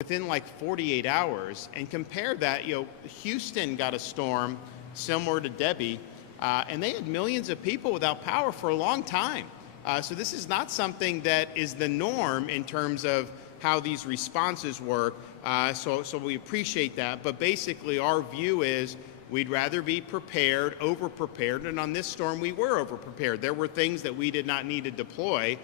within like 48 hours. And compare that, Houston got a storm similar to Debbie, and they had millions of people without power for a long time. So this is not something that is the norm in terms of how these responses work. So we appreciate that. But basically, our view is we'd rather be prepared, over-prepared, and on this storm, we were over-prepared. There were things that we did not need to deploy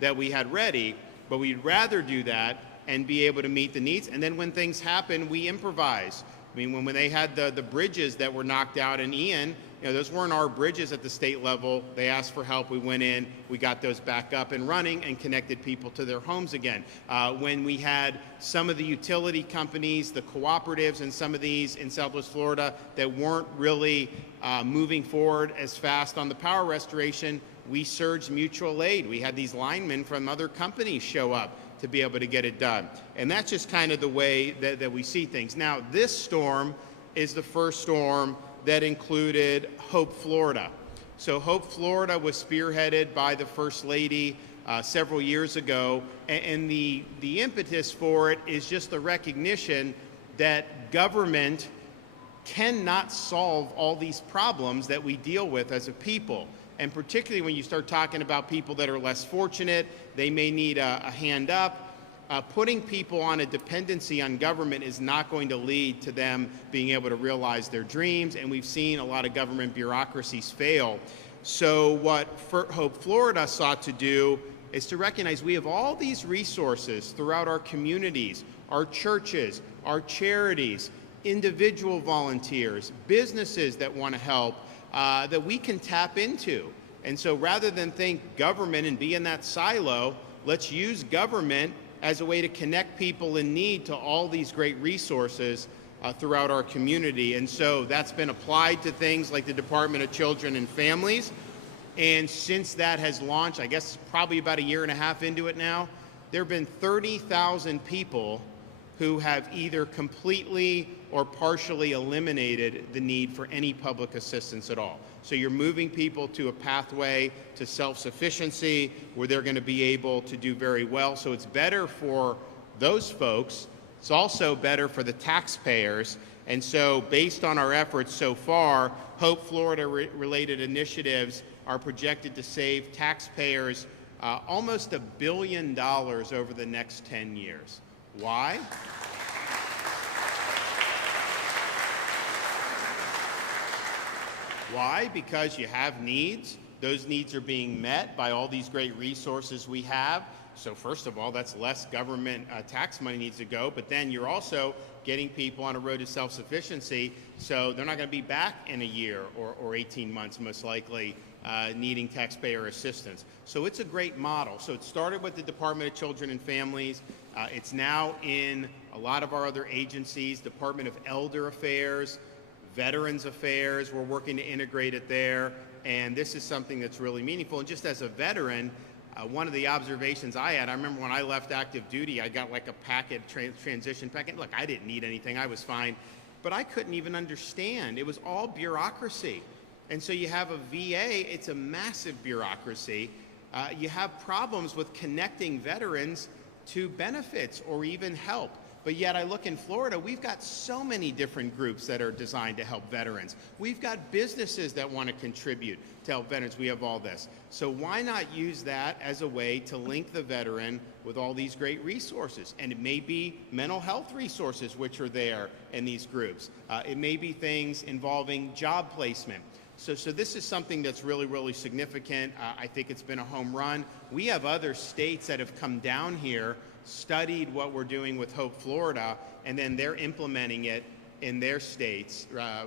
that we had ready, but we'd rather do that and be able to meet the needs. And then when things happen, we improvise. I mean, when they had the bridges that were knocked out in Ian, those weren't our bridges at the state level. They asked for help. We went in, we got those back up and running and connected people to their homes again. When we had some of the utility companies, the cooperatives, and some of these in Southwest Florida that weren't really moving forward as fast on the power restoration, we surged mutual aid. We had these linemen from other companies show up to be able to get it done. And that's just kind of the way that we see things. Now, this storm is the first storm that included Hope, Florida. So Hope, Florida was spearheaded by the First Lady several years ago, and the impetus for it is just the recognition that government cannot solve all these problems that we deal with as a people. And particularly when you start talking about people that are less fortunate, they may need a hand up. Putting people on a dependency on government is not going to lead to them being able to realize their dreams, and we've seen a lot of government bureaucracies fail. So what Hope Florida sought to do is to recognize we have all these resources throughout our communities, our churches, our charities, individual volunteers, businesses that want to help, that we can tap into. And so rather than think government and be in that silo, let's use government as a way to connect people in need to all these great resources throughout our community. And so that's been applied to things like the Department of Children and Families. And since that has launched, I guess probably about a year and a half into it now, there have been 30,000 people who have either completely or partially eliminated the need for any public assistance at all. So you're moving people to a pathway to self-sufficiency where they're going to be able to do very well. So it's better for those folks. It's also better for the taxpayers. And so based on our efforts so far, Hope Florida related initiatives are projected to save taxpayers almost $1 billion over the next 10 years. Why? Why? Because you have needs. Those needs are being met by all these great resources we have. So first of all, that's less government tax money needs to go, but then you're also getting people on a road to self-sufficiency, so they're not going to be back in a year or 18 months, most likely, needing taxpayer assistance. So it's a great model. So it started with the Department of Children and Families. It's now in a lot of our other agencies, Department of Elder Affairs, Veterans Affairs, we're working to integrate it there, and this is something that's really meaningful. And just as a veteran, one of the observations I had, I remember when I left active duty, I got like a packet, transition packet. Look, I didn't need anything, I was fine, but I couldn't even understand. It was all bureaucracy. And so you have a VA, it's a massive bureaucracy. You have problems with connecting veterans to benefits or even help. But yet I look in Florida, we've got so many different groups that are designed to help veterans. We've got businesses that want to contribute to help veterans. We have all this. So why not use that as a way to link the veteran with all these great resources? And it may be mental health resources which are there in these groups. It may be things involving job placement. So this is something that's really, really significant. I think it's been a home run. We have other states that have come down here, studied what we're doing with Hope Florida, and then they're implementing it in their states,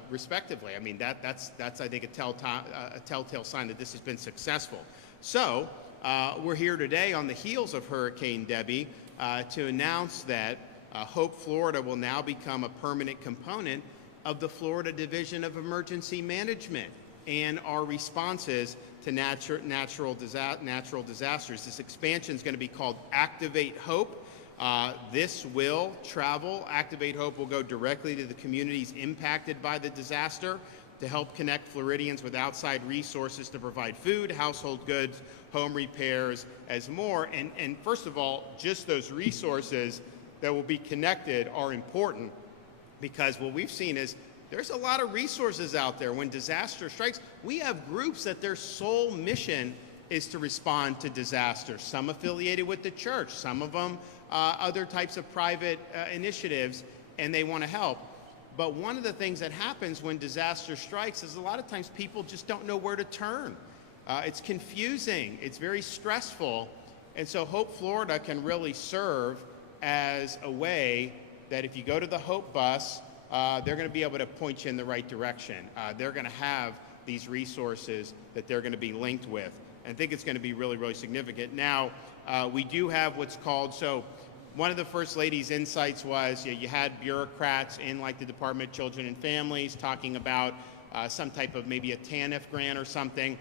respectively. I mean, that's I think, a telltale sign that this has been successful. So we're here today on the heels of Hurricane Debbie to announce that Hope Florida will now become a permanent component of the Florida Division of Emergency Management and our responses to natural disasters. This expansion is going to be called Activate Hope. This will travel. Activate Hope will go directly to the communities impacted by the disaster to help connect Floridians with outside resources to provide food, household goods, home repairs, as more. And first of all, just those resources that will be connected are important, because what we've seen is there's a lot of resources out there. When disaster strikes, we have groups that their sole mission is to respond to disasters, some affiliated with the church, some of them other types of private initiatives, and they want to help. But one of the things that happens when disaster strikes is a lot of times people just don't know where to turn. It's confusing, it's very stressful, and so Hope Florida can really serve as a way that if you go to the Hope bus, they're going to be able to point you in the right direction. They're going to have these resources that they're going to be linked with. And I think it's going to be really, really significant. Now, we do have what's called, so one of the First Lady's insights was you had bureaucrats in like the Department of Children and Families talking about some type of maybe a TANF grant or something.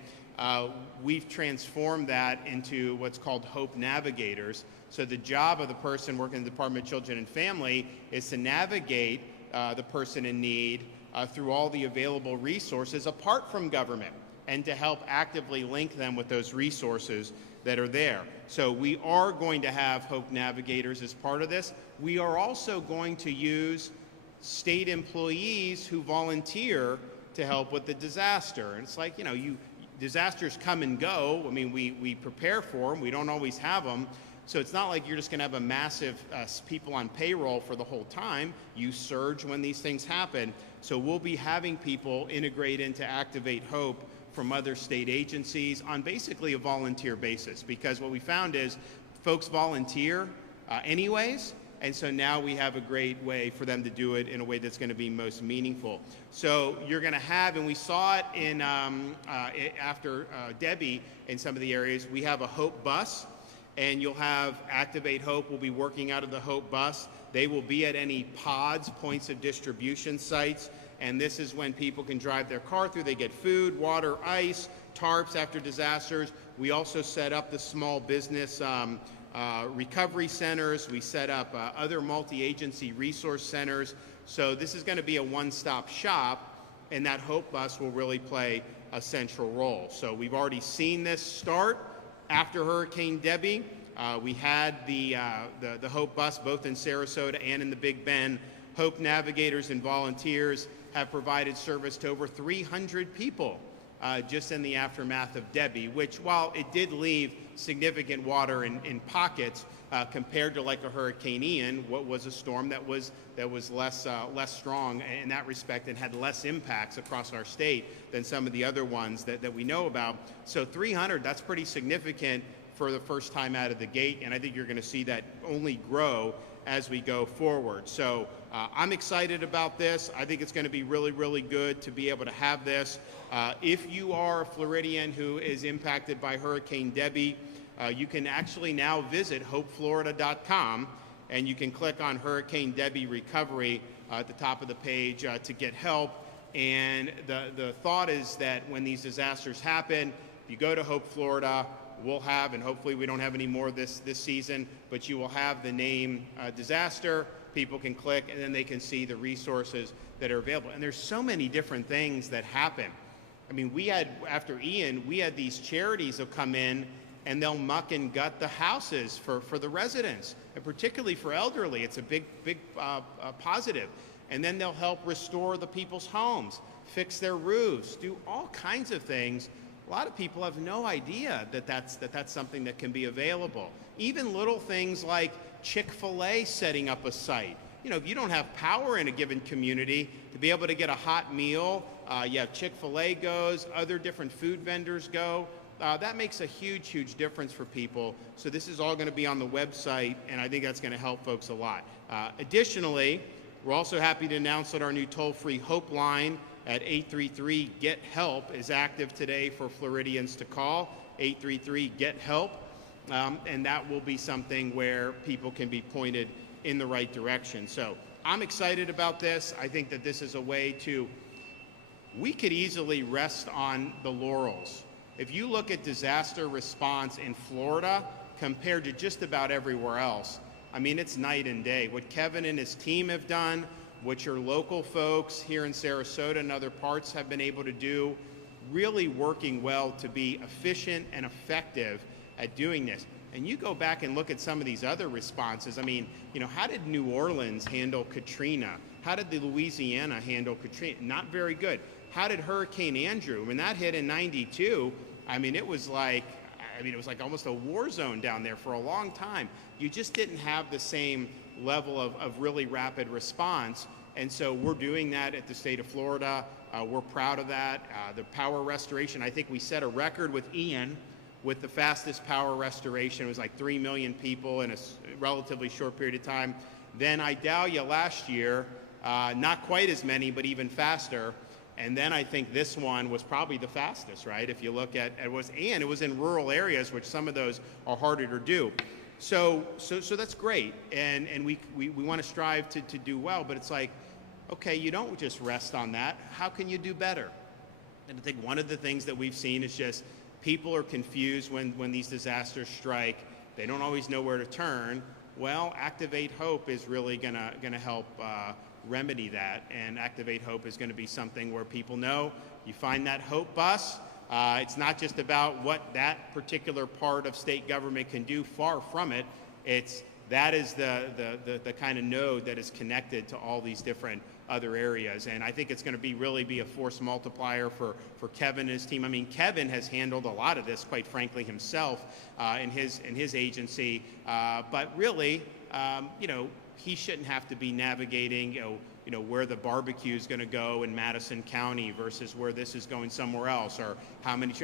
We've transformed that into what's called Hope Navigators. So the job of the person working in the Department of Children and Family is to navigate the person in need through all the available resources apart from government, and to help actively link them with those resources that are there. So we are going to have Hope Navigators as part of this. We are also going to use state employees who volunteer to help with the disaster. And it's like, disasters come and go. I mean, we prepare for them. We don't always have them. So it's not like you're just going to have a massive people on payroll for the whole time. You surge when these things happen. So we'll be having people integrate into Activate Hope from other state agencies on basically a volunteer basis, because what we found is folks volunteer anyways, and so now we have a great way for them to do it in a way that's going to be most meaningful. So you're going to have, and we saw it in after Debbie in some of the areas, we have a Hope bus, and you'll have Activate Hope will be working out of the Hope bus. They will be at any pods, points of distribution sites, and this is when people can drive their car through. They get food, water, ice, tarps after disasters. We also set up the small business recovery centers. We set up other multi-agency resource centers. So this is going to be a one-stop shop, and that Hope bus will really play a central role. So we've already seen this start after Hurricane Debbie. We had the Hope bus both in Sarasota and in the Big Bend. Hope Navigators and volunteers have provided service to over 300 people just in the aftermath of Debbie, which, while it did leave significant water in pockets compared to like a Hurricane Ian, what was a storm that was less strong in that respect and had less impacts across our state than some of the other ones that we know about. So 300, that's pretty significant for the first time out of the gate, and I think you're going to see that only grow as we go forward. So I'm excited about this. I think it's going to be really, really good to be able to have this. If you are a Floridian who is impacted by Hurricane Debbie, you can actually now visit hopeflorida.com, and you can click on Hurricane Debbie Recovery at the top of the page to get help. And the thought is that when these disasters happen, you go to Hope Florida, we'll have, and hopefully we don't have any more this season, but you will have the name disaster. People can click, and then they can see the resources that are available. And there's so many different things that happen. I mean, we had, after Ian, we had these charities that come in, and they'll muck and gut the houses for the residents, and particularly for elderly. It's a big positive. And then they'll help restore the people's homes, fix their roofs, do all kinds of things. A lot of people have no idea that that's something that can be available. Even little things like Chick-fil-A setting up a site. If you don't have power in a given community, to be able to get a hot meal, Chick-fil-A goes, other different food vendors go. That makes a huge, huge difference for people. So this is all going to be on the website, and I think that's going to help folks a lot. Additionally, we're also happy to announce that our new toll-free Hope line at 833-GET-HELP is active today for Floridians to call, 833-GET-HELP, and that will be something where people can be pointed in the right direction. So I'm excited about this. I think that this is a way we could easily rest on the laurels. If you look at disaster response in Florida compared to just about everywhere else, I mean, it's night and day. What Kevin and his team have done, what your local folks here in Sarasota and other parts have been able to do, really working well to be efficient and effective at doing this. And you go back and look at some of these other responses. I mean, how did New Orleans handle Katrina? How did the Louisiana handle Katrina? Not very good. How did Hurricane Andrew, when that hit in '92, it was like almost a war zone down there for a long time. You just didn't have the same level of really rapid response. And so we're doing that at the state of Florida. We're proud of that. The power restoration, I think we set a record with Ian with the fastest power restoration. It was like 3 million people in a relatively short period of time. Then Idalia last year, not quite as many, but even faster. And then I think this one was probably the fastest, right? If you look at it was in rural areas, which some of those are harder to do. So that's great, and we want to strive to do well. But it's like, okay, you don't just rest on that. How can you do better? And I think one of the things that we've seen is just people are confused when these disasters strike. They don't always know where to turn. Well, Activate Hope is really gonna help remedy that, and Activate Hope is going to be something where people know you find that hope bus. It's not just about what that particular part of state government can do. Far from it. That is the kind of node that is connected to all these different other areas, and I think it's going to really be a force multiplier for Kevin and his team. I mean, Kevin has handled a lot of this, quite frankly, himself in his agency, but really, he shouldn't have to be navigating, where the barbecue is going to go in Madison County versus where this is going somewhere else, or how many.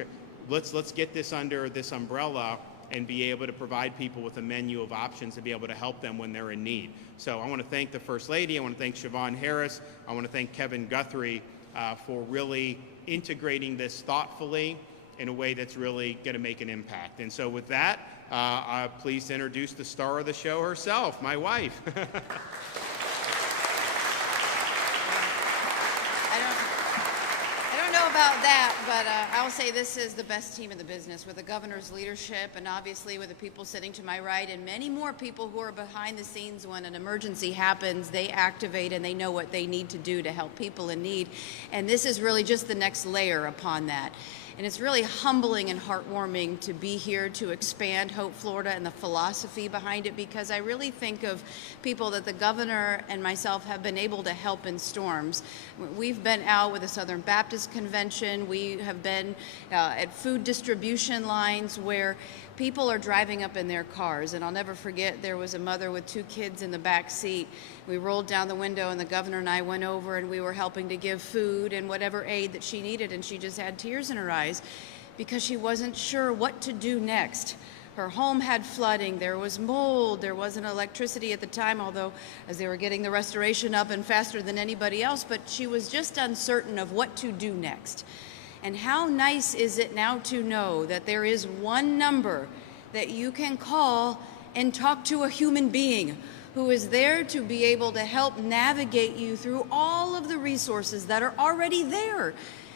Let's get this under this umbrella and be able to provide people with a menu of options to be able to help them when they're in need. So I want to thank the First Lady. I want to thank Siobhan Harris. I want to thank Kevin Guthrie for really integrating this thoughtfully in a way that's really going to make an impact. And so with that, I'm pleased to introduce the star of the show herself, my wife. I don't know about that, but I'll say this is the best team in the business, with the governor's leadership and obviously with the people sitting to my right and many more people who are behind the scenes. When an emergency happens, they activate and they know what they need to do to help people in need. And this is really just the next layer upon that. And it's really humbling and heartwarming to be here to expand Hope Florida and the philosophy behind it, because I really think of people that the governor and myself have been able to help in storms. We've been out with the Southern Baptist Convention. We have been at food distribution lines where people are driving up in their cars. And I'll never forget, there was a mother with 2 kids in the back seat. We rolled down the window and the governor and I went over and we were helping to give food and whatever aid that she needed, and she just had tears in her eyes because she wasn't sure what to do next. Her home had flooding, there was mold, there wasn't electricity at the time, although as they were getting the restoration up and faster than anybody else, but she was just uncertain of what to do next. And how nice is it now to know that there is one number that you can call and talk to a human being who is there to be able to help navigate you through all of the resources that are already there.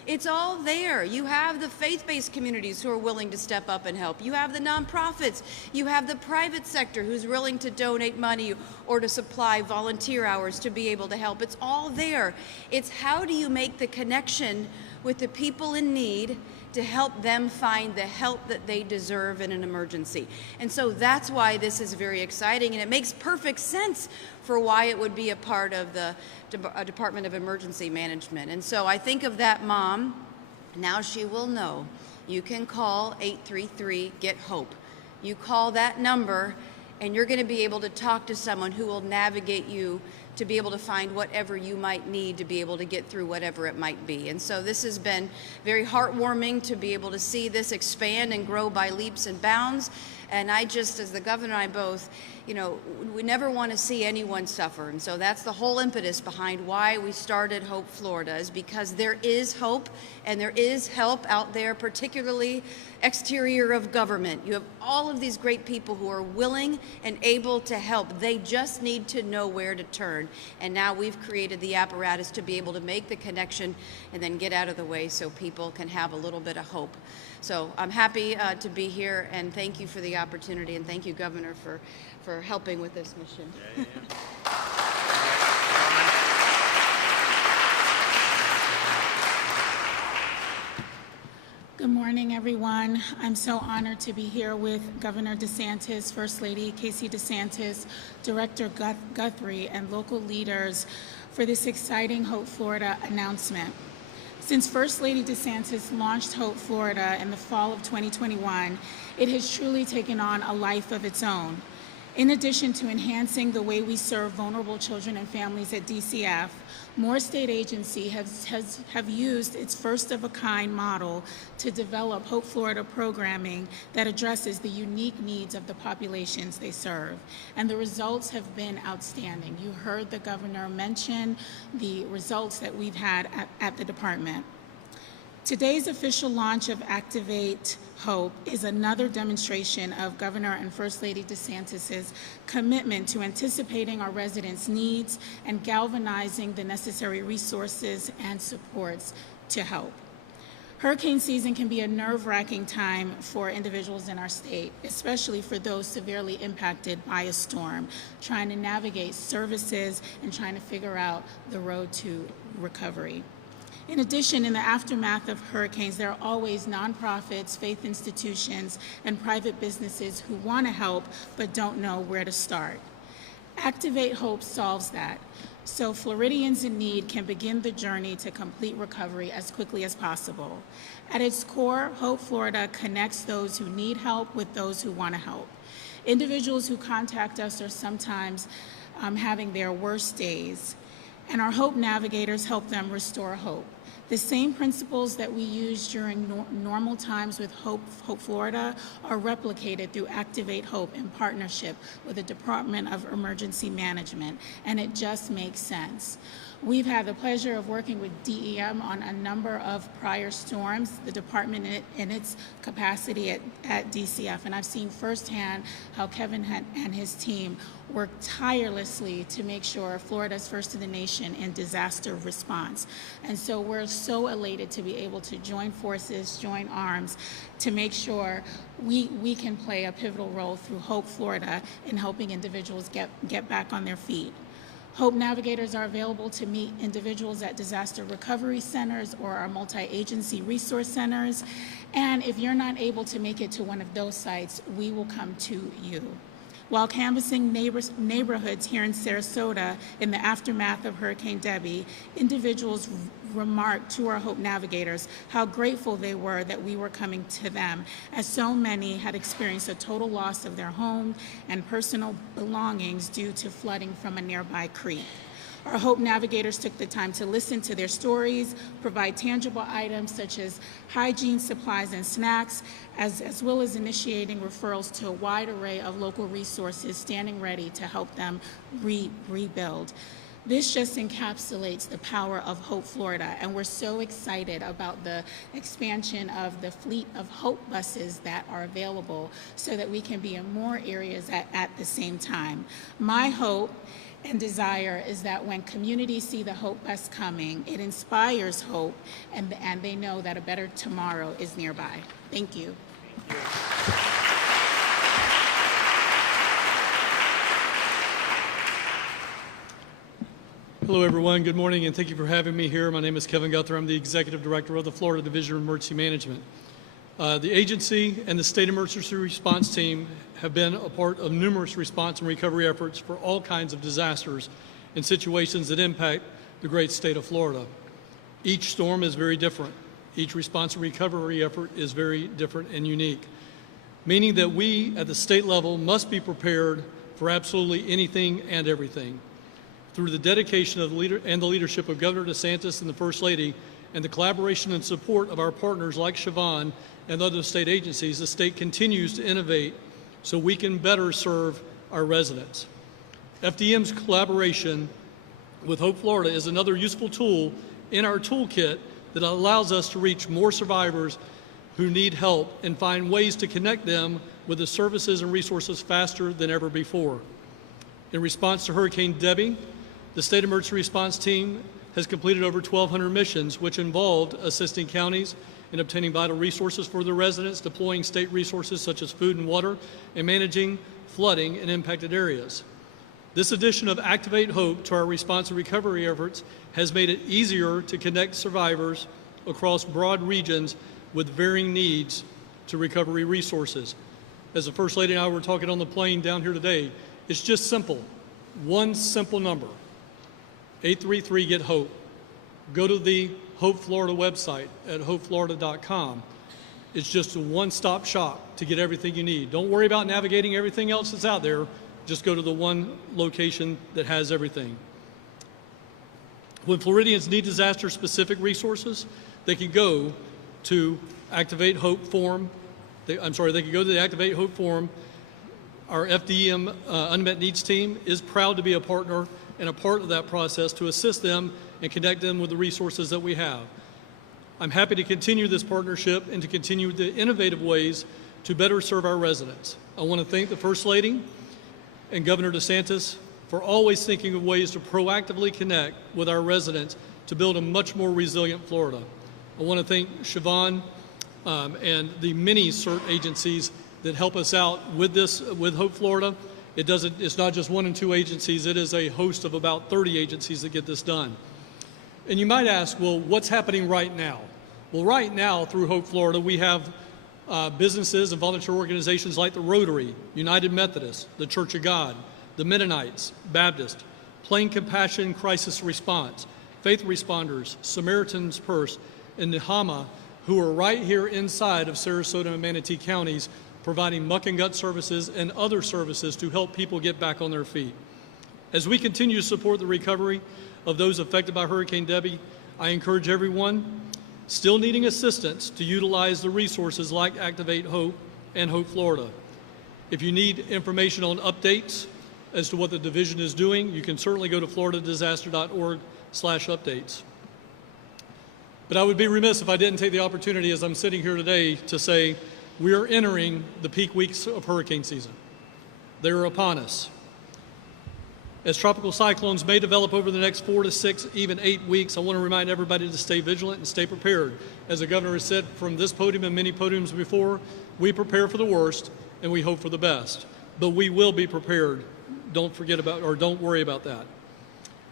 It's all there. You have the faith-based communities who are willing to step up and help. You have the nonprofits. You have the private sector who's willing to donate money or to supply volunteer hours to be able to help. It's all there. It's how do you make the connection with the people in need to help them find the help that they deserve in an emergency. And so that's why this is very exciting, and it makes perfect sense for why it would be a part of the Department of Emergency Management. And so I think of that mom, now she will know. You can call 833-GET-HOPE. You call that number and you're going to be able to talk to someone who will navigate you to be able to find whatever you might need to be able to get through whatever it might be. And so this has been very heartwarming to be able to see this expand and grow by leaps and bounds. And I just, as the governor and I both, we never want to see anyone suffer. And so that's the whole impetus behind why we started Hope Florida, is because there is hope and there is help out there, particularly exterior of government. You have all of these great people who are willing and able to help. They just need to know where to turn. And now we've created the apparatus to be able to make the connection and then get out of the way so people can have a little bit of hope. So I'm happy to be here, and thank you for the opportunity, and thank you, Governor, for helping with this mission. Good morning, everyone. I'm so honored to be here with Governor DeSantis, First Lady Casey DeSantis, Director Guthrie, and local leaders for this exciting Hope Florida announcement. Since First Lady DeSantis launched Hope Florida in the fall of 2021, it has truly taken on a life of its own. In addition to enhancing the way we serve vulnerable children and families at DCF, more state agencies have used its first-of-a-kind model to develop Hope Florida programming that addresses the unique needs of the populations they serve. And the results have been outstanding. You heard the governor mention the results that we've had at the department. Today's official launch of Activate Hope is another demonstration of Governor and First Lady DeSantis' commitment to anticipating our residents' needs and galvanizing the necessary resources and supports to help. Hurricane season can be a nerve-wracking time for individuals in our state, especially for those severely impacted by a storm, trying to navigate services and trying to figure out the road to recovery. In addition, in the aftermath of hurricanes, there are always nonprofits, faith institutions, and private businesses who want to help but don't know where to start. Activate Hope solves that, so Floridians in need can begin the journey to complete recovery as quickly as possible. At its core, Hope Florida connects those who need help with those who want to help. Individuals who contact us are sometimes having their worst days, and our Hope Navigators help them restore hope. The same principles that we use during normal times with Hope Florida are replicated through Activate Hope in partnership with the Department of Emergency Management, and it just makes sense. We've had the pleasure of working with DEM on a number of prior storms, the department in its capacity at DCF, and I've seen firsthand how Kevin and his team work tirelessly to make sure Florida's first in the nation in disaster response. And so we're so elated to be able to join forces, join arms, to make sure we can play a pivotal role through Hope Florida in helping individuals get back on their feet. Hope Navigators are available to meet individuals at disaster recovery centers or our multi-agency resource centers. And if you're not able to make it to one of those sites, we will come to you. While canvassing neighborhoods here in Sarasota in the aftermath of Hurricane Debbie, individuals remarked to our Hope Navigators how grateful they were that we were coming to them, as so many had experienced a total loss of their home and personal belongings due to flooding from a nearby creek. Our Hope Navigators took the time to listen to their stories, provide tangible items such as hygiene supplies and snacks, as well as initiating referrals to a wide array of local resources standing ready to help them rebuild. This just encapsulates the power of Hope Florida, and we're so excited about the expansion of the fleet of Hope buses that are available so that we can be in more areas at the same time. My hope and desire is that when communities see the Hope bus coming, it inspires hope, and they know that a better tomorrow is nearby. Thank you. Hello, everyone. Good morning, and thank you for having me here. My name is Kevin Guthrie. I'm the Executive Director of the Florida Division of Emergency Management. The agency and the State Emergency Response Team have been a part of numerous response and recovery efforts for all kinds of disasters and situations that impact the great state of Florida. Each storm is very different. Each response and recovery effort is very different and unique, meaning that we at the state level must be prepared for absolutely anything and everything. Through the dedication of the leadership of Governor DeSantis and the First Lady, and the collaboration and support of our partners like Siobhan and other state agencies, the state continues to innovate so we can better serve our residents. FDM's collaboration with Hope Florida is another useful tool in our toolkit that allows us to reach more survivors who need help and find ways to connect them with the services and resources faster than ever before. In response to Hurricane Debbie, the State Emergency Response Team has completed over 1,200 missions, which involved assisting counties in obtaining vital resources for their residents, deploying state resources such as food and water, and managing flooding in impacted areas. This addition of Activate Hope to our response and recovery efforts has made it easier to connect survivors across broad regions with varying needs to recovery resources. As the First Lady and I were talking on the plane down here today, it's just simple. One simple number, 833-GET-HOPE. Go to the Hope Florida website at hopeflorida.com. It's just a one-stop shop to get everything you need. Don't worry about navigating everything else that's out there. Just go to the one location that has everything. When Floridians need disaster-specific resources, they can go to Activate Hope form. They can go to the Activate Hope forum. Our FDM Unmet Needs team is proud to be a partner and a part of that process to assist them and connect them with the resources that we have. I'm happy to continue this partnership and to continue the innovative ways to better serve our residents. I want to thank the First Lady and Governor DeSantis for always thinking of ways to proactively connect with our residents to build a much more resilient Florida. I want to thank Siobhan and the many CERT agencies that help us out with this, with Hope Florida. It's not just 1 and 2 agencies, it is a host of about 30 agencies that get this done. And you might ask, well, what's happening right now? Well, right now, through Hope Florida, we have businesses and volunteer organizations like the Rotary, United Methodist, the Church of God, the Mennonites, Baptist, Plain Compassion Crisis Response, Faith Responders, Samaritan's Purse, and Nehama, who are right here inside of Sarasota and Manatee counties, providing muck and gut services and other services to help people get back on their feet. As we continue to support the recovery of those affected by Hurricane Debbie, I encourage everyone still needing assistance to utilize the resources like Activate Hope and Hope Florida. If you need information on updates as to what the division is doing, you can certainly go to floridadisaster.org/updates. But I would be remiss if I didn't take the opportunity as I'm sitting here today to say we are entering the peak weeks of hurricane season. They are upon us. As tropical cyclones may develop over the next 4 to 6, even 8 weeks, I want to remind everybody to stay vigilant and stay prepared. As the governor has said from this podium and many podiums before, we prepare for the worst and we hope for the best. But we will be prepared. Don't worry about that.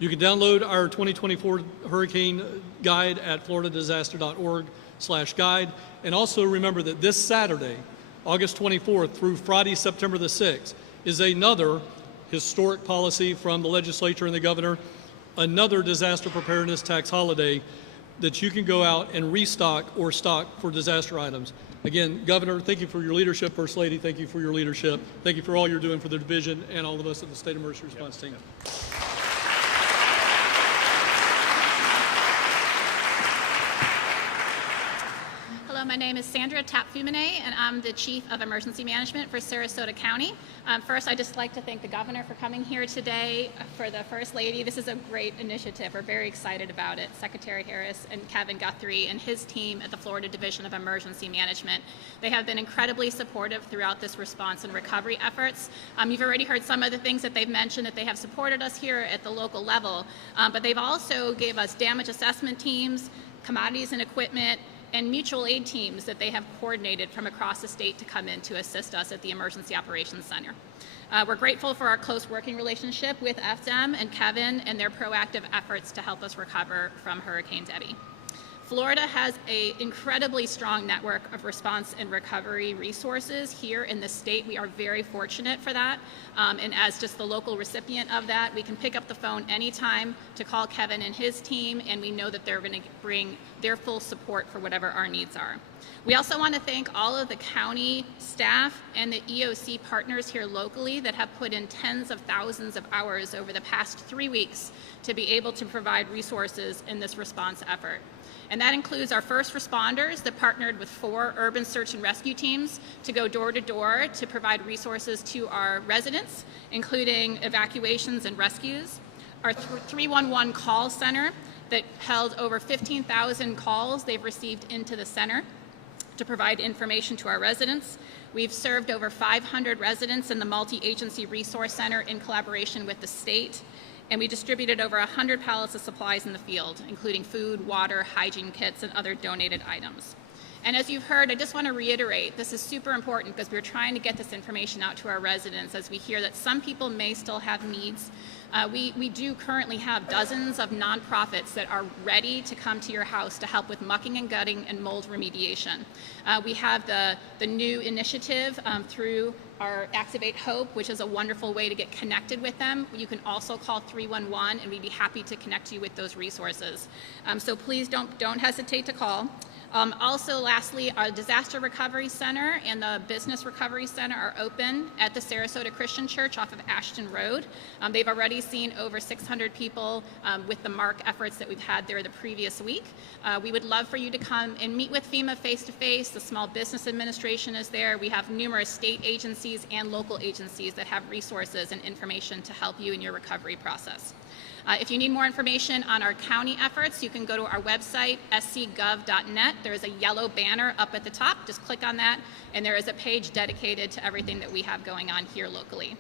You can download our 2024 hurricane guide at floridadisaster.org/guide. And also remember that this Saturday, August 24th through Friday, September the 6th, is another historic policy from the legislature and the governor, another disaster preparedness tax holiday that you can go out and restock or stock for disaster items. Again, Governor, thank you for your leadership. First Lady, thank you for your leadership. Thank you for all you're doing for the division and all of us at the State Emergency Response Team. Hello, my name is Sandra Tapfumine, and I'm the Chief of Emergency Management for Sarasota County. First, I'd just like to thank the Governor for coming here today, for the First Lady. This is a great initiative. We're very excited about it. Secretary Harris and Kevin Guthrie and his team at the Florida Division of Emergency Management. They have been incredibly supportive throughout this response and recovery efforts. You've already heard some of the things that they've mentioned, that they have supported us here at the local level, but they've also gave us damage assessment teams, commodities and equipment, and mutual aid teams that they have coordinated from across the state to come in to assist us at the Emergency Operations Center. We're grateful for our close working relationship with FDEM and Kevin and their proactive efforts to help us recover from Hurricane Debbie. Florida has an incredibly strong network of response and recovery resources here in the state. We are very fortunate for that. And as just the local recipient of that, we can pick up the phone anytime to call Kevin and his team, and we know that they're going to bring their full support for whatever our needs are. We also want to thank all of the county staff and the EOC partners here locally that have put in tens of thousands of hours over the past 3 weeks to be able to provide resources in this response effort. And that includes our first responders that partnered with 4 urban search and rescue teams to go door to door to provide resources to our residents, including evacuations and rescues. Our 311 call center that held over 15,000 calls they've received into the center to provide information to our residents. We've served over 500 residents in the multi-agency resource center in collaboration with the state. And we distributed over 100 pallets of supplies in the field, including food, water, hygiene kits, and other donated items. And as you've heard, I just want to reiterate, this is super important because we're trying to get this information out to our residents as we hear that some people may still have needs We do currently have dozens of nonprofits that are ready to come to your house to help with mucking and gutting and mold remediation. We have the new initiative through our Activate Hope, which is a wonderful way to get connected with them. You can also call 311 and we'd be happy to connect you with those resources. So please don't hesitate to call. Also, lastly, our Disaster Recovery Center and the Business Recovery Center are open at the Sarasota Christian Church off of Ashton Road. They've already seen over 600 people with the MARC efforts that we've had there the previous week. We would love for you to come and meet with FEMA face-to-face. The Small Business Administration is there. We have numerous state agencies and local agencies that have resources and information to help you in your recovery process. If you need more information on our county efforts, you can go to our website, scgov.net. There is a yellow banner up at the top. Just click on that, and there is a page dedicated to everything that we have going on here locally.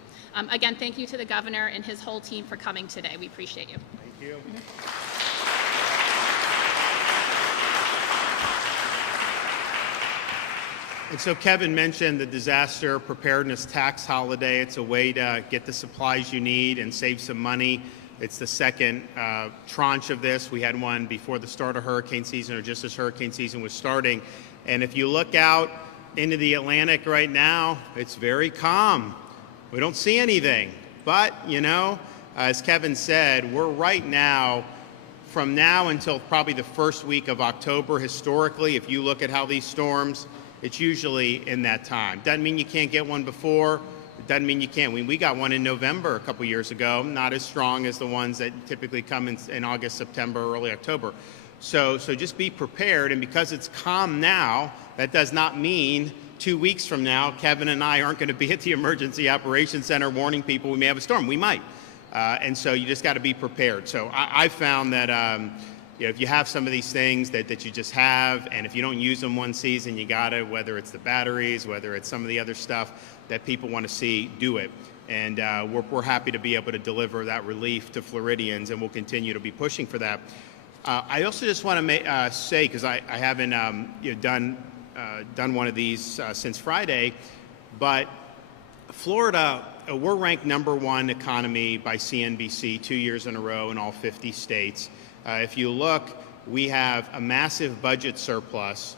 Again, thank you to the governor and his whole team for coming today. We appreciate you. Thank you. And so Kevin mentioned the disaster preparedness tax holiday. It's a way to get the supplies you need and save some money. It's the second tranche of this. We had one before the start of hurricane season, or just as hurricane season was starting. And if you look out into the Atlantic right now, it's very calm. We don't see anything. But, you know, as Kevin said, we're right now, from now until probably the first week of October, historically, if you look at how these storms, it's usually in that time. Doesn't mean you can't get one before. It doesn't mean you can't. We got one in November a couple years ago, not as strong as the ones that typically come in August, September, early October. So just be prepared. And because it's calm now, that does not mean 2 weeks from now, Kevin and I aren't going to be at the Emergency Operations Center warning people we may have a storm. We might. And so you just got to be prepared. So I found that you know, if you have some of these things that you just have, and if you don't use them one season, you got to, whether it's the batteries, whether it's some of the other stuff that people want to see, do it. And we're happy to be able to deliver that relief to Floridians, and we'll continue to be pushing for that. I also just want to say, because I haven't you know, done one of these since Friday, but Florida, we're ranked #1 economy by CNBC 2 years in a row in all 50 states. If you look, we have a massive budget surplus.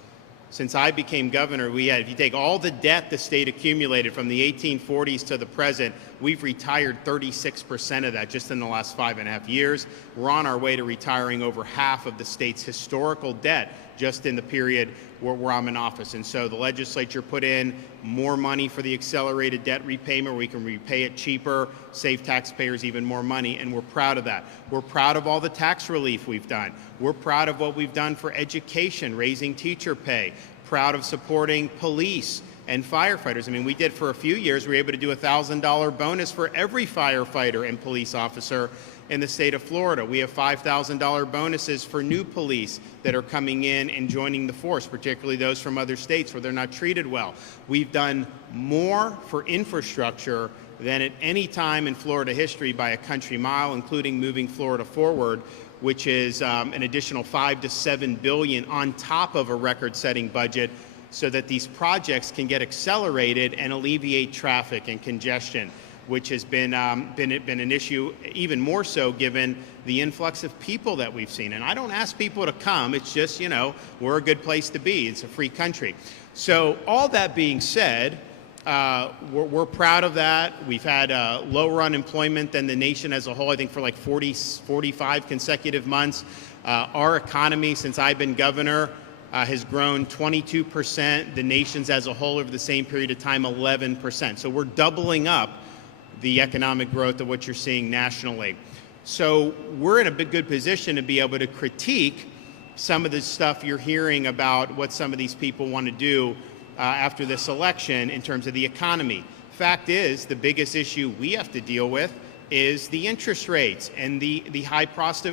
Since I became governor, if you take all the debt the state accumulated from the 1840s to the present, we've retired 36% of that just in the last 5.5 years. We're on our way to retiring over half of the state's historical debt just in the period where I'm in office. And so the legislature put in more money for the accelerated debt repayment. We can repay it cheaper, save taxpayers even more money, and we're proud of that. We're proud of all the tax relief we've done. We're proud of what we've done for education, raising teacher pay, proud of supporting police and firefighters. I mean, we did for a few years, we were able to do a $1,000 bonus for every firefighter and police officer in the state of Florida. We have $5,000 bonuses for new police that are coming in and joining the force, particularly those from other states where they're not treated well. We've done more for infrastructure than at any time in Florida history by a country mile, including moving Florida forward, which is an additional $5 to $7 billion on top of a record-setting budget, so that these projects can get accelerated and alleviate traffic and congestion, which has been an issue even more so given the influx of people that we've seen. And I don't ask people to come. It's just, you know, we're a good place to be. It's a free country. So all that being said, we're proud of that. We've had lower unemployment than the nation as a whole, I think for like 45 consecutive months. Our economy, since I've been governor, has grown 22%. The nation's as a whole over the same period of time, 11%. So we're doubling up the economic growth of what you're seeing nationally. So we're in a good position to be able to critique some of the stuff you're hearing about what some of these people want to do after this election in terms of the economy. Fact is, the biggest issue we have to deal with is the interest rates and the high cost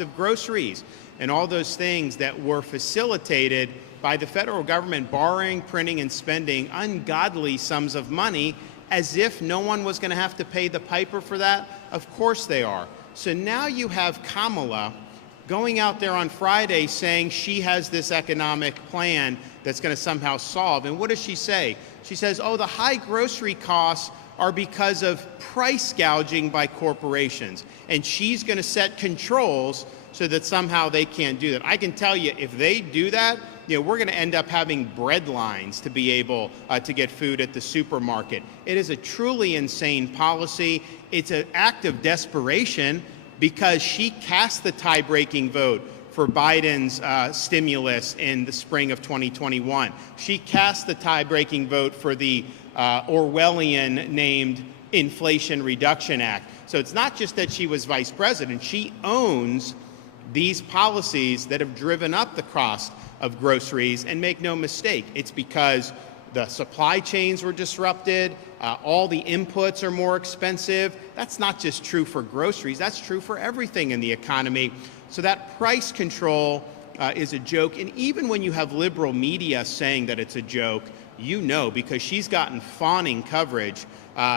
of groceries and all those things that were facilitated by the federal government borrowing, printing, and spending ungodly sums of money as if no one was going to have to pay the piper for that. Of course they are. So now you have Kamala going out there on Friday saying she has this economic plan that's going to somehow solve. And what does she say? She says, oh, the high grocery costs are because of price gouging by corporations. And she's going to set controls so that somehow they can't do that. I can tell you, if they do that, we're going to end up having bread lines to be able to get food at the supermarket. It is a truly insane policy. It's an act of desperation because she cast the tie-breaking vote for Biden's stimulus in the spring of 2021. She cast the tie-breaking vote for the Orwellian named Inflation Reduction Act. So it's not just that she was vice president, she owns these policies that have driven up the cost of groceries. And make no mistake, it's because the supply chains were disrupted, all the inputs are more expensive. That's not just true for groceries, that's true for everything in the economy. So that price control is a joke. And even when you have liberal media saying that it's a joke, because she's gotten fawning coverage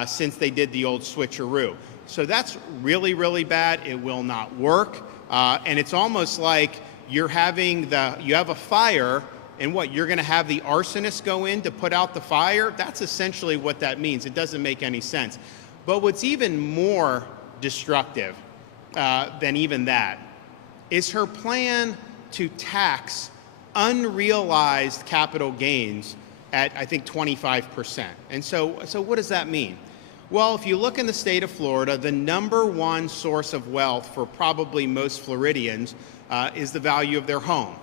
since they did the old switcheroo. So that's really, really bad. It will not work. And it's almost like you have a fire, and you're going to have the arsonist go in to put out the fire? That's essentially what that means. It doesn't make any sense. But what's even more destructive than even that is her plan to tax unrealized capital gains at, I think, 25%. And so what does that mean? Well, if you look in the state of Florida, the number one source of wealth for probably most Floridians is the value of their home.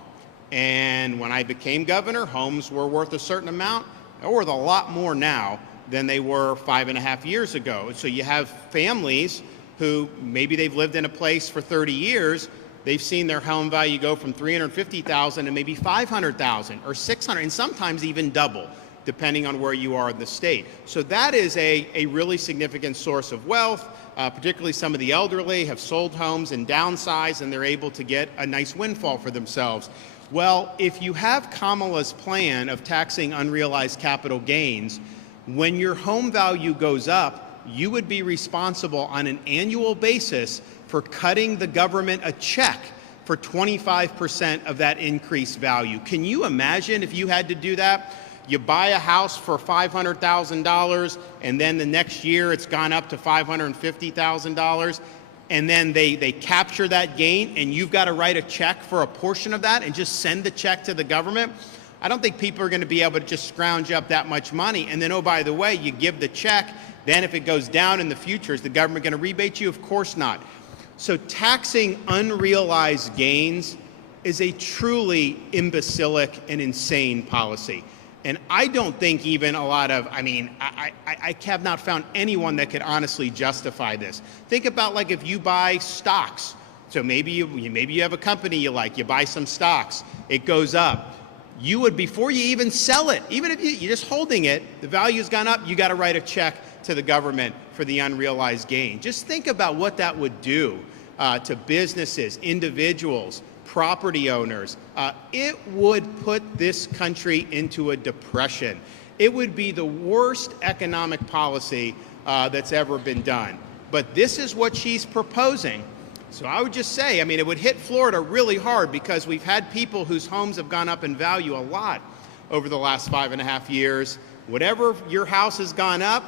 And when I became governor, homes were worth a certain amount. They're worth a lot more now than they were 5.5 years ago. So you have families who maybe they've lived in a place for 30 years. They've seen their home value go from $350,000 to maybe $500,000 or $600,000, and sometimes even double, depending on where you are in the state. So that is a really significant source of wealth. Particularly some of the elderly have sold homes and downsized, and they're able to get a nice windfall for themselves. Well, if you have Kamala's plan of taxing unrealized capital gains, when your home value goes up, you would be responsible on an annual basis for cutting the government a check for 25% of that increased value. Can you imagine if you had to do that? You buy a house for $500,000, and then the next year it's gone up to $550,000, and then they capture that gain, and you've got to write a check for a portion of that and just send the check to the government. I don't think people are going to be able to just scrounge up that much money. And then, oh, by the way, you give the check, then if it goes down in the future, is the government going to rebate you? Of course not. So taxing unrealized gains is a truly imbecilic and insane policy. And I don't think even a lot of, I have not found anyone that could honestly justify this. Think about like if you buy stocks. So maybe you have a company you like, you buy some stocks, it goes up. You would, before you even sell it, even if you're just holding it, the value's gone up, you got to write a check to the government for the unrealized gain. Just think about what that would do to businesses, individuals, property owners. It would put this country into a depression. It would be the worst economic policy that's ever been done. But this is what she's proposing. So I would just say, it would hit Florida really hard because we've had people whose homes have gone up in value a lot over the last 5.5 years. Whatever your house has gone up,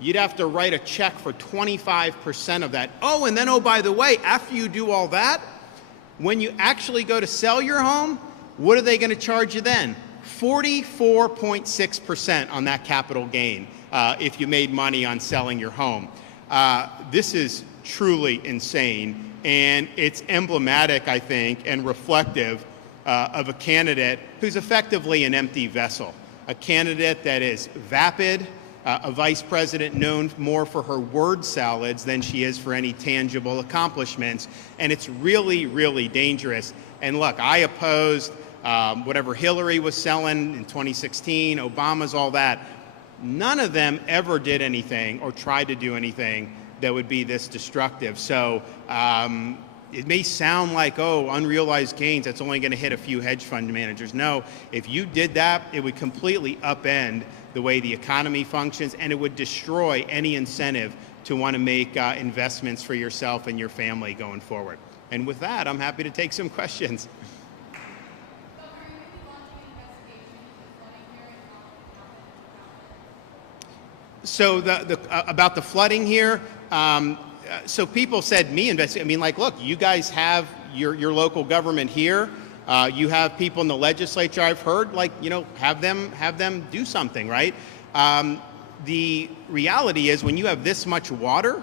you'd have to write a check for 25% of that. Oh, and then, oh, by the way, after you do all that, when you actually go to sell your home, what are they going to charge you then? 44.6% on that capital gain if you made money on selling your home. This is truly insane, and it's emblematic, I think, and reflective of a candidate who's effectively an empty vessel, a candidate that is vapid, a vice president known more for her word salads than she is for any tangible accomplishments. And it's really, really dangerous. And look, I opposed whatever Hillary was selling in 2016, Obama's, all that. None of them ever did anything or tried to do anything that would be this destructive. So it may sound like, oh, unrealized gains, that's only going to hit a few hedge fund managers. No, if you did that, it would completely upend the way the economy functions, and it would destroy any incentive to want to make investments for yourself and your family going forward. And with that, I'm happy to take some questions. So about the flooding here, so people said I mean, like, look, you guys have your local government here. You have people in the legislature. I've heard, like, have them do something, right? The reality is, when you have this much water,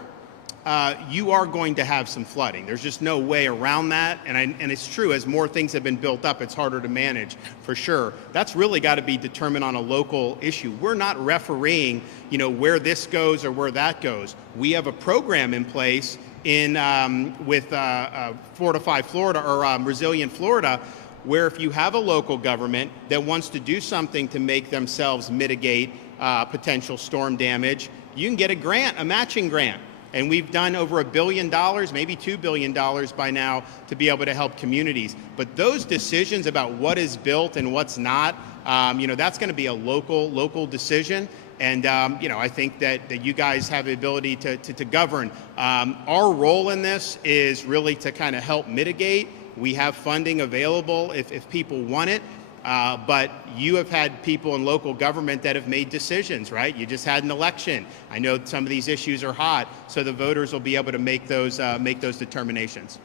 you are going to have some flooding. There's just no way around that. And it's true, as more things have been built up, it's harder to manage, for sure. That's really got to be determined on a local issue. We're not refereeing, where this goes or where that goes. We have a program in place with Fortify Florida, or Resilient Florida, where if you have a local government that wants to do something to make themselves mitigate potential storm damage, you can get a matching grant. And we've done over $1 billion, maybe $2 billion by now, to be able to help communities. But those decisions about what is built and what's not, that's going to be a local decision. And I think that you guys have the ability to govern. Our role in this is really to kind of help mitigate. We have funding available if people want it. But you have had people in local government that have made decisions, right? You just had an election. I know some of these issues are hot, so the voters will be able to make those determinations.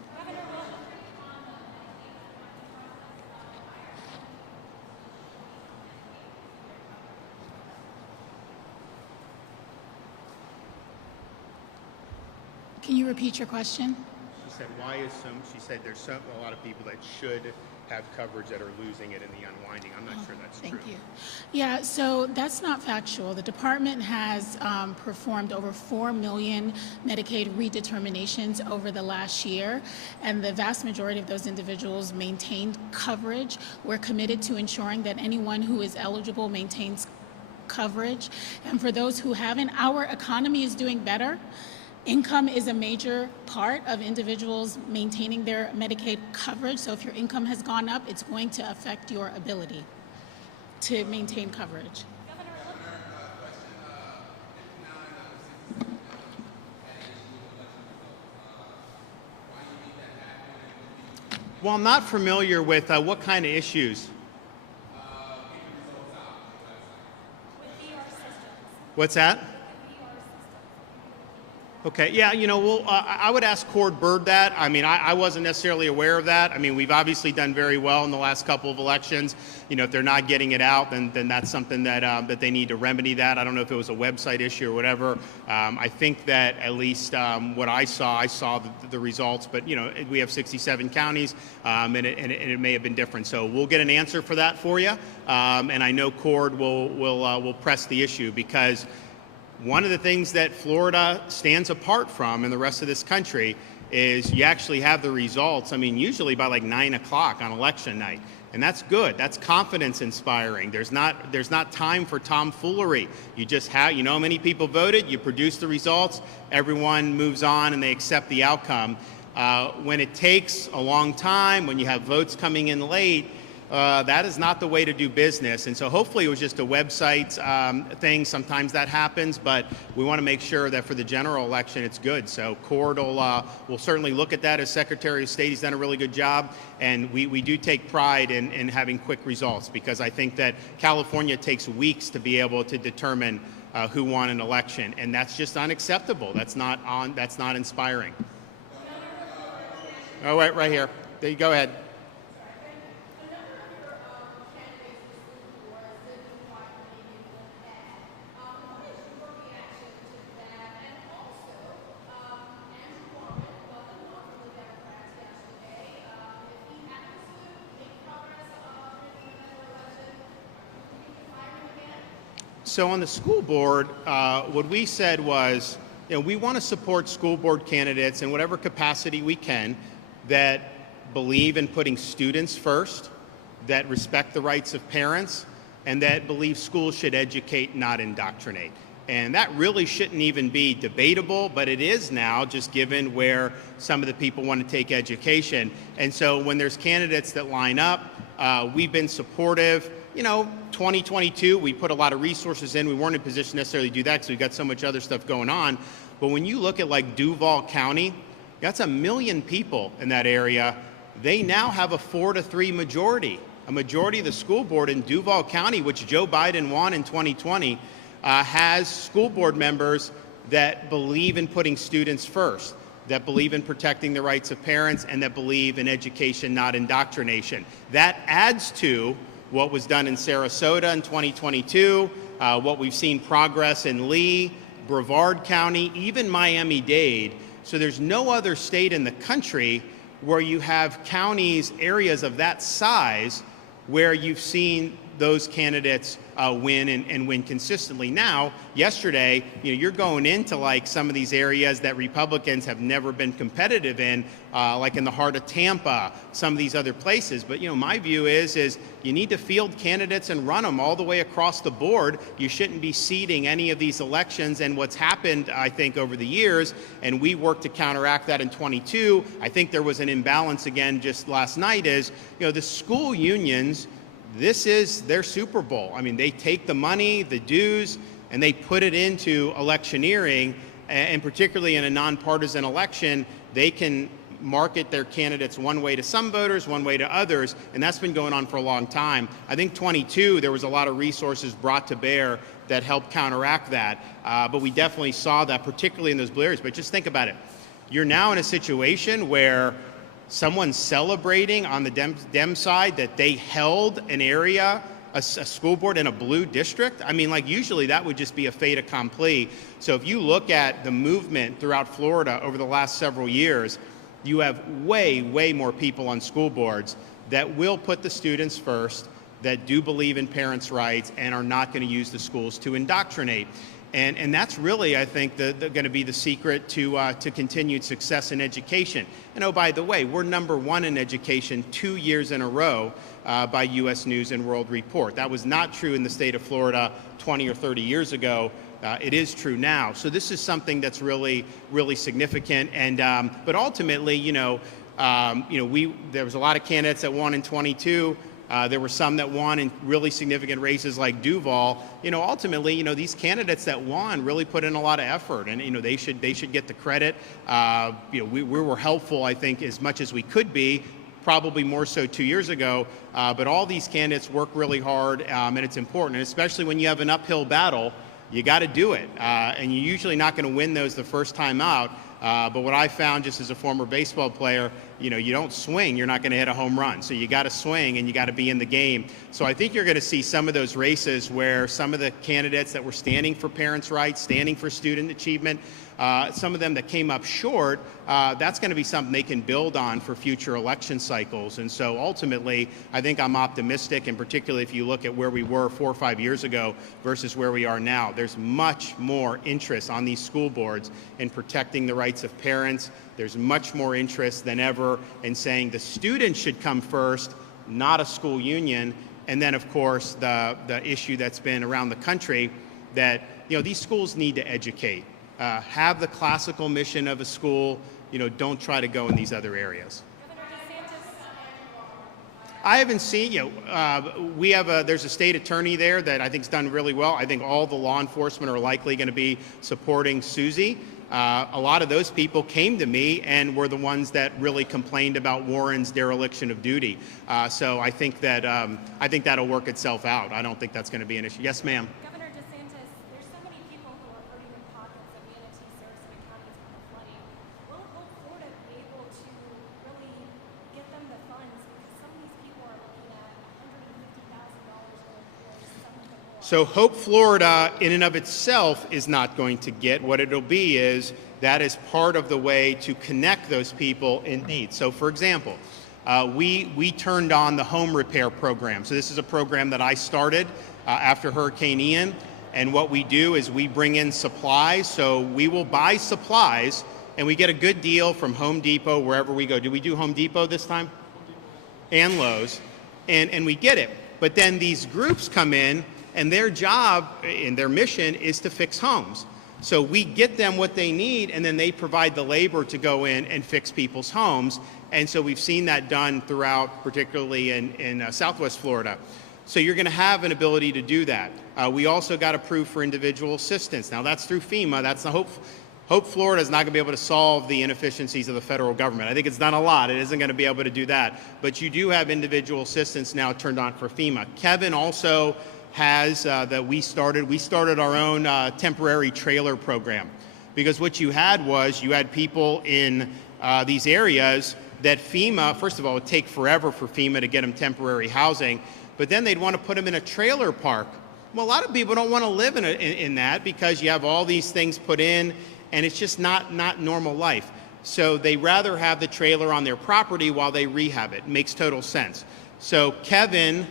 Can you repeat your question? She said, she said there's a lot of people that should have coverage that are losing it in the unwinding. I'm not sure that's true. Thank you. Yeah, so that's not factual. The department has performed over 4 million Medicaid redeterminations over the last year, and the vast majority of those individuals maintained coverage. We're committed to ensuring that anyone who is eligible maintains coverage. And for those who haven't, our economy is doing better. Income is a major part of individuals maintaining their Medicaid coverage. So if your income has gone up, it's going to affect your ability to maintain coverage. Well, I'm not familiar with what kind of issues. What's that? Okay, yeah, I would ask Cord Bird that. I mean, I wasn't necessarily aware of that. I mean, we've obviously done very well in the last couple of elections. If they're not getting it out, then that's something that they need to remedy that. I don't know if it was a website issue or whatever. I think that at least what I saw the results, but we have 67 counties, and it may have been different. So we'll get an answer for that for you, and I know Cord will press the issue, because one of the things that Florida stands apart from in the rest of this country is you actually have the results, usually by like 9 o'clock on election night. And that's good. That's confidence inspiring. There's not time for tomfoolery. You just have, how many people voted, you produce the results, everyone moves on and they accept the outcome. When it takes a long time, when you have votes coming in late, that is not the way to do business. And so hopefully it was just a website thing. Sometimes that happens, but we want to make sure that for the general election it's good. So Cord will certainly look at that as Secretary of State. He's done a really good job. And we do take pride in having quick results, because I think that California takes weeks to be able to determine who won an election. And that's just unacceptable. That's not inspiring. Oh, right here. There you go ahead. So on the school board, what we said was, we want to support school board candidates in whatever capacity we can that believe in putting students first, that respect the rights of parents, and that believe schools should educate, not indoctrinate. And that really shouldn't even be debatable, but it is now, just given where some of the people want to take education. And so when there's candidates that line up, we've been supportive. 2022, we put a lot of resources in. We weren't in a position necessarily to do that because we've got so much other stuff going on. But when you look at like Duval County, that's 1 million people in that area. They now have a 4-3 majority. A majority of the school board in Duval County, which Joe Biden won in 2020, has school board members that believe in putting students first, that believe in protecting the rights of parents, and that believe in education, not indoctrination. That adds to what was done in Sarasota in 2022, what we've seen progress in Lee, Brevard County, even Miami-Dade. So there's no other state in the country where you have counties, areas of that size, where you've seen those candidates win and win consistently. Now, yesterday, you're going into like some of these areas that Republicans have never been competitive in, like in the heart of Tampa, some of these other places. But my view is you need to field candidates and run them all the way across the board. You shouldn't be seeding any of these elections. And what's happened, I think, over the years, and we worked to counteract that in 22. I think there was an imbalance again just last night. Is the school unions, this is their Super Bowl. I mean, they take the money, the dues, and they put it into electioneering, and particularly in a nonpartisan election, they can market their candidates one way to some voters, one way to others, and that's been going on for a long time. I think 22, there was a lot of resources brought to bear that helped counteract that, but we definitely saw that, particularly in those blue areas. But just think about it. You're now in a situation where someone's celebrating on the Dem side that they held an area, a school board in a blue district. I mean, like usually that would just be a fait accompli. So if you look at the movement throughout Florida over the last several years, you have way, way more people on school boards that will put the students first, that do believe in parents' rights, and are not going to use the schools to indoctrinate. And that's really, I think, going to be the secret to continued success in education. And oh, by the way, we're #1 in education 2 years in a row by U.S. News and World Report. That was not true in the state of Florida 20 or 30 years ago. It is true now. So this is something that's really, really significant. And but ultimately, there was a lot of candidates that won in 22. There were some that won in really significant races like Duval. Ultimately, these candidates that won really put in a lot of effort, and they should get the credit. We were helpful, I think, as much as we could be. Probably more so 2 years ago, but all these candidates work really hard, and it's important, and especially when you have an uphill battle. You got to do it, and you're usually not going to win those the first time out. But what I found, just as a former baseball player, you don't swing, you're not going to hit a home run. So you got to swing and you got to be in the game. So I think you're going to see some of those races where some of the candidates that were standing for parents' rights, standing for student achievement, some of them that came up short, that's going to be something they can build on for future election cycles. And so ultimately, I think I'm optimistic, and particularly if you look at where we were 4 or 5 years ago versus where we are now, there's much more interest on these school boards in protecting the rights of parents. There's much more interest than ever in saying the students should come first, not a school union. And then, of course, the issue that's been around the country that, these schools need to educate. Have the classical mission of a school, don't try to go in these other areas. I haven't seen, there's a state attorney there that I think's done really well. I think all the law enforcement are likely going to be supporting Susie. A lot of those people came to me and were the ones that really complained about Warren's dereliction of duty. So I think that'll work itself out. I don't think that's going to be an issue. Yes, ma'am. Governor DeSantis, there's so many people who are hurting in pockets of Manatee, Sarasota counties from the flooding. Will Florida be able to really get them the funds? Because some of these people are looking at $150,000 or something more. So Hope Florida in and of itself is not going to get. What it'll be is that is part of the way to connect those people in need. So for example, we turned on the home repair program. So this is a program that I started after Hurricane Ian. And what we do is we bring in supplies. So we will buy supplies and we get a good deal from Home Depot wherever we go. Do we do Home Depot this time? And Lowe's. And we get it. But then these groups come in and their job and their mission is to fix homes. So we get them what they need, and then they provide the labor to go in and fix people's homes. And so we've seen that done throughout, particularly in Southwest Florida. So you're going to have an ability to do that. We also got approved for individual assistance. Now that's through FEMA. That's the Hope Florida is not going to be able to solve the inefficiencies of the federal government. I think it's done a lot. It isn't going to be able to do that. But you do have individual assistance now turned on for FEMA. Kevin also has that we started our own temporary trailer program, because what you had was you had people in these areas that FEMA, first of all, it would take forever for FEMA to get them temporary housing, but then they'd want to put them in a trailer park. Well, a lot of people don't want to live in that because you have all these things put in, and it's just not normal life. So they rather have the trailer on their property while they rehab it. Makes total sense. So Kevin,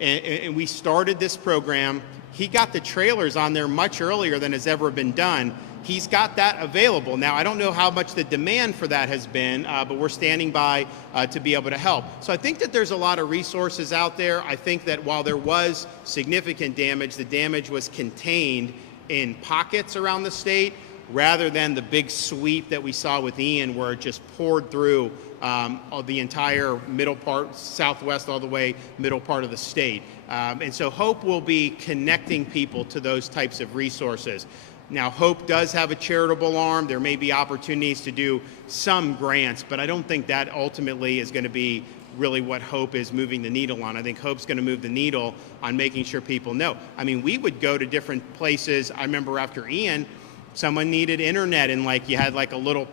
and we started this program, he got the trailers on there much earlier than has ever been done. He's got that available. Now, I don't know how much the demand for that has been, but we're standing by to be able to help. So I think that there's a lot of resources out there. I think that while there was significant damage, the damage was contained in pockets around the state rather than the big sweep that we saw with Ian, where it just poured through the entire middle part, southwest all the way middle part of the state. And so HOPE will be connecting people to those types of resources. Now, HOPE does have a charitable arm. There may be opportunities to do some grants, but I don't think that ultimately is going to be really what HOPE is moving the needle on. I think HOPE's going to move the needle on making sure people know. I mean, we would go to different places. I remember after Ian, someone needed internet, and like you had like a little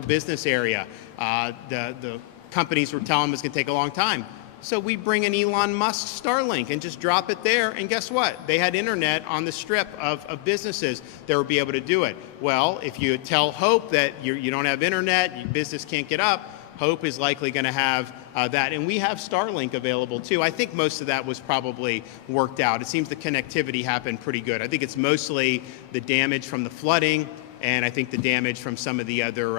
business area. The companies were telling them it's going to take a long time. So we bring in Elon Musk's Starlink and just drop it there, and guess what? They had internet on the strip of businesses that would be able to do it. Well, if you tell HOPE that you don't have internet, your business can't get up, HOPE is likely going to have that. And we have Starlink available too. I think most of that was probably worked out. It seems the connectivity happened pretty good. I think it's mostly the damage from the flooding, and I think the damage from some of the other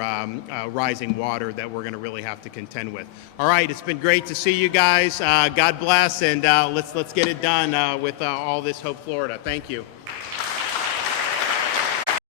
rising water that we're going to really have to contend with. All right, it's been great to see you guys. God bless, and let's get it done with all this HOPE Florida. Thank you.